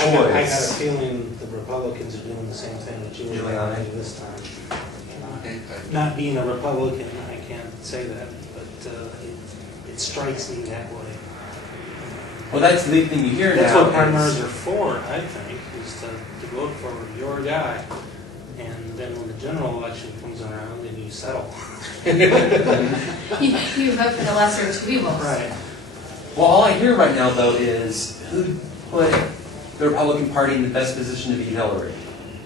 I got a feeling the Republicans are doing the same thing that you were doing this time. Not being a Republican, I can't say that, but it strikes me that way. Well, that's the big thing you hear That's now. what primaries are for, I think, is to vote for your guy. And then when the general election comes around, then you settle. You vote for the lesser of two evils. Right. Well, all I hear right now, though, is who put the Republican Party in the best position to beat Hillary.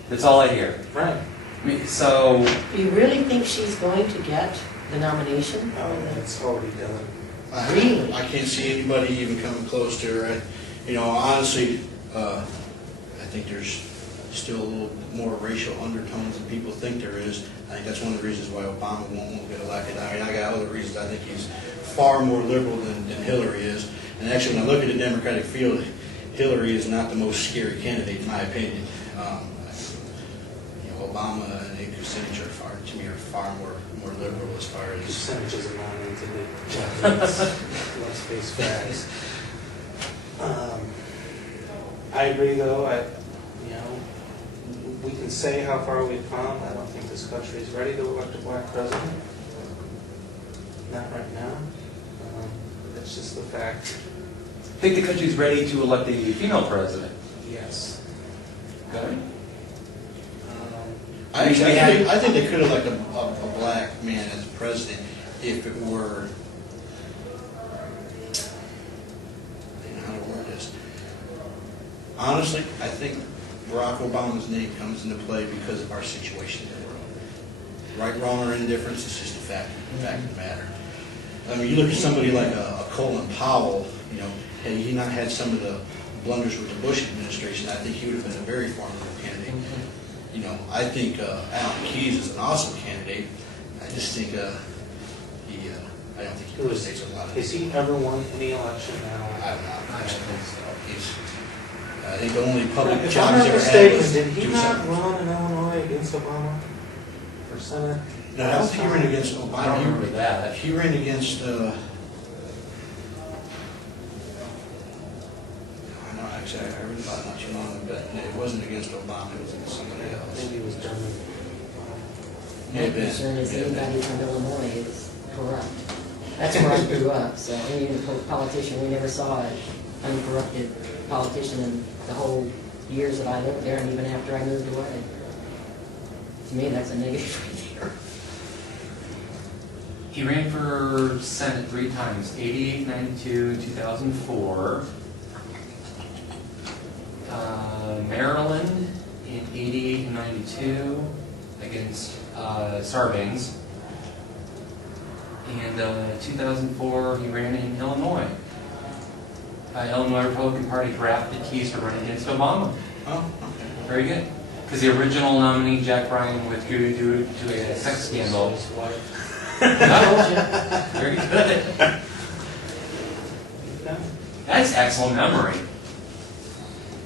That's all I hear. Right. I mean, so... Do you really think she's going to get the nomination? Oh, it's already done. Really? I can't see anybody even coming close to her. Honestly, I think there's still a little more racial undertones than people think there is. I think that's one of the reasons why Obama won't get elected. I mean, I got other reasons. I think he's far more liberal than Hillary is. And actually, when I look at the Democratic field, Hillary is not the most scary candidate, in my opinion. Obama and Kucinich are far more liberal as far as... Percentages are not into the let's face facts. I agree, though. We can say how far we've come. I don't think this country is ready to elect a black president. Not right now. That's just the fact. I think the country's ready to elect a female president. Yes. Okay. I think they could elect a black man as president if it were... I don't know how to word this. Honestly, I think Barack Obama's name comes into play because of our situation in the world. Right, wrong, or indifference, it's just a fact of the matter. I mean, you look at somebody like a Colin Powell, had he not had some of the blunders with the Bush administration, I think he would have been a very formidable candidate. I think Alan Keyes is an awesome candidate. I just think I don't think he participates in a lot of... Has he ever won any election now? I don't know. I don't think so. I think the only public If job I'm he's not ever had mistaken, was did he do not something. run in Illinois against Obama for Senate? No, I don't think he ran against Obama. I don't remember that. He ran against... Actually, I read about it not too long ago, but it wasn't against Obama, it was against somebody else. Maybe it was German. My concern is anybody from Illinois is corrupt. That's where I grew up, so any politician, we never saw an uncorrupted politician in the whole years that I lived there and even after I moved away. To me, that's a negative right there. He ran for Senate 3 times, 88, 92, and 2004. Maryland in 88 and 92 against Sarbanes. And 2004, he ran in Illinois. Illinois Republican Party drafted Keyes to run against Obama. Oh, okay. Very good. Because the original nominee, Jack Bryan, withdrew due to a sex scandal. Very good. That's excellent memory.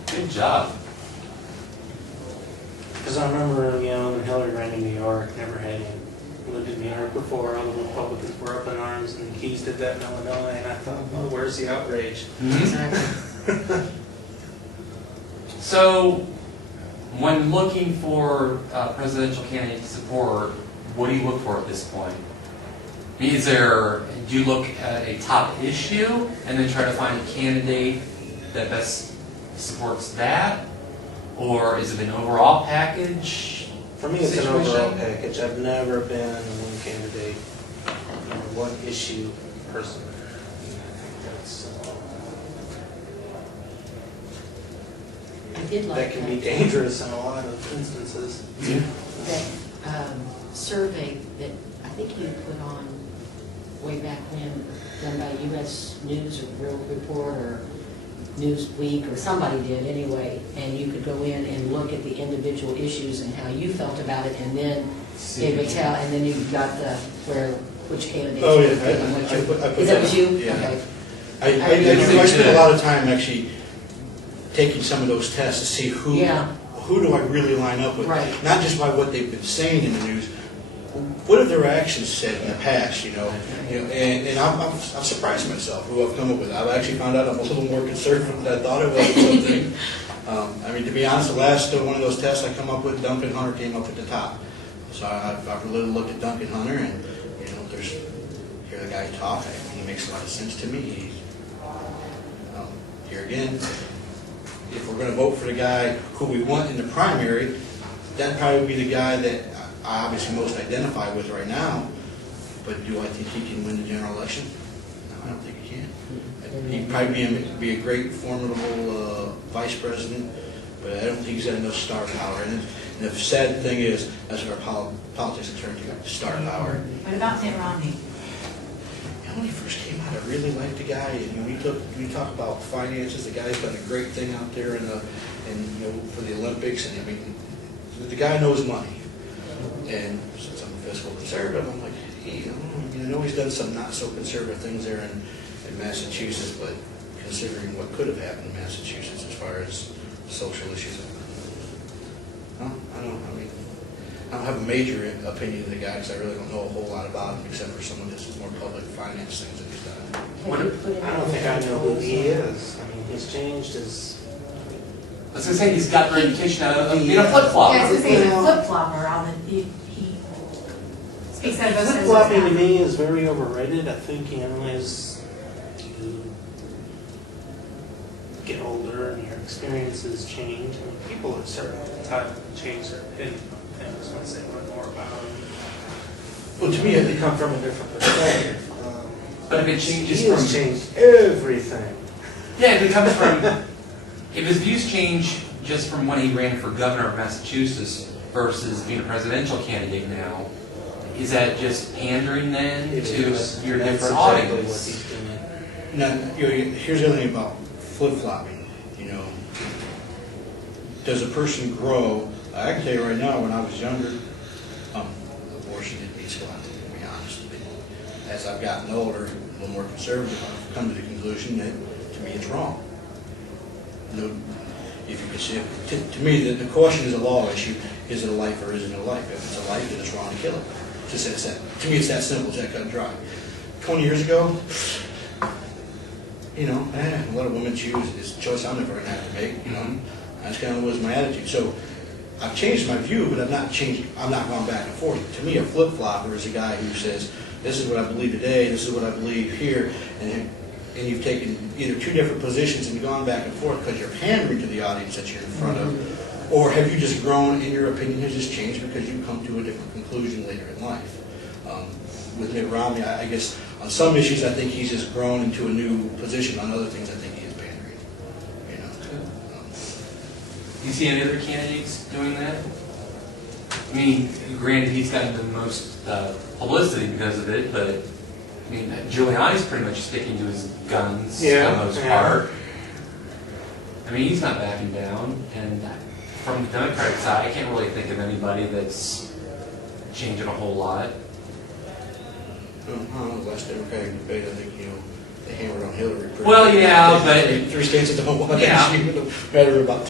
Good job. Because I remember, when Hillary ran in New York, never had lived in New York before. All the Republicans were up in arms, and Keyes did that in Illinois, and I thought, well, where's the outrage? Exactly. So, when looking for presidential candidate support, what do you look for at this point? I mean, do you look at a top issue and then try to find a candidate that best supports that? Or is it an overall package? For me, it's situation? an overall package. I've never been one candidate, one issue person. That's, I did like that can be dangerous in a lot of instances. that survey that I think you put on way back when, done by U.S. News or Real Report or Newsweek or somebody did anyway, and you could go in and look at the individual issues and how you felt about it, and then they would tell, and then you got which candidates. Oh, yeah. I put Is that was you? Yeah. Okay. I spent a lot of time actually taking some of those tests to see who do I really line up with. Right. Not just by what they've been saying in the news. What have their actions said in the past, and I'm surprised myself who I've come up with. I've actually found out I'm a little more conservative than I thought I was or something. mean, to be honest, the last one of those tests I come up with, Duncan Hunter came up at the top. So I've really looked at Duncan Hunter, and, you know, hear the guy talk, he makes a lot of sense to me. Here again, if we're going to vote for the guy who we want in the primary, that'd probably be the guy that I obviously most identify with right now. But do I think he can win the general election? No, I don't think he can. He'd probably be a great, formidable vice president, but I don't think he's got enough star power. And the sad thing is, that's what our politics have turned to, star power. What about Mitt Romney? When he first came out, I really liked the guy. And we talk about finances. The guy's done a great thing out there in you know, for the Olympics. And I mean, the guy knows money. And since I'm a fiscal conservative, I'm like, hey, I know he's done some not so conservative things there in Massachusetts, but considering what could have happened in Massachusetts as far as social issues, no, I don't have a major opinion of the guy because I really don't know a whole lot about him except for someone that's more public finance things that he's done. I don't think I know who he is. I mean, he's changed his... I was going to say, he's got a reputation of being a flip-flopper. Yeah, I was gonna say he's a flip-flopper on the, he speaks out of both sides of his Flip-flopping to mouth. me is very overrated. I think, you know, as you get older and your experiences change, I mean, people at a certain time change their opinion on things once they learn more about them. Well, to me, They come from a different perspective. But if it changes He has from... changed everything. Yeah, if it comes from... If his views change just from when he ran for governor of Massachusetts versus being a presidential candidate now, is that just pandering then It to is. your That's different exactly what audience? he's doing. now, you know, here's the other thing about flip-flopping. You know, does a person grow? I can tell you right now, when I was younger, abortion didn't mean squat, to be honest. As I've gotten older, a little more conservative, I've come to the conclusion that, to me, it's wrong. No, if you can see it, to me, the question is a law issue. Is it a life or isn't it a life? If it's a life, then it's wrong to kill it. Just it's that. To me, it's that simple. It's that cut and dry. 20 years ago, you know, let a woman choose. It's a choice I'm never going to have to make. You know, that's kind of was my attitude. So I've changed my view, but I've not changed. I'm not going back and forth. To me, a flip flopper is a guy who says, "This is what I believe today. This is what I believe here," and you've taken either two different positions and gone back and forth because you're pandering to the audience that you're in front of, or have you just grown and your opinion has just changed because you've come to a different conclusion later in life. With Mitt Romney, I guess on some issues I think he's just grown into a new position. On other things, I think he is pandering. You know. Do you see any other candidates doing that? I mean, granted, he's gotten the most publicity because of it, but I mean, Giuliani's pretty much sticking to his guns for the most part. I mean, he's not backing down, and from the Democratic side, I can't really think of anybody that's changing a whole lot. The last Democratic debate, I think, you know, they hammered on Hillary. Well, yeah, but... Three states that don't want Yeah. it. She matter about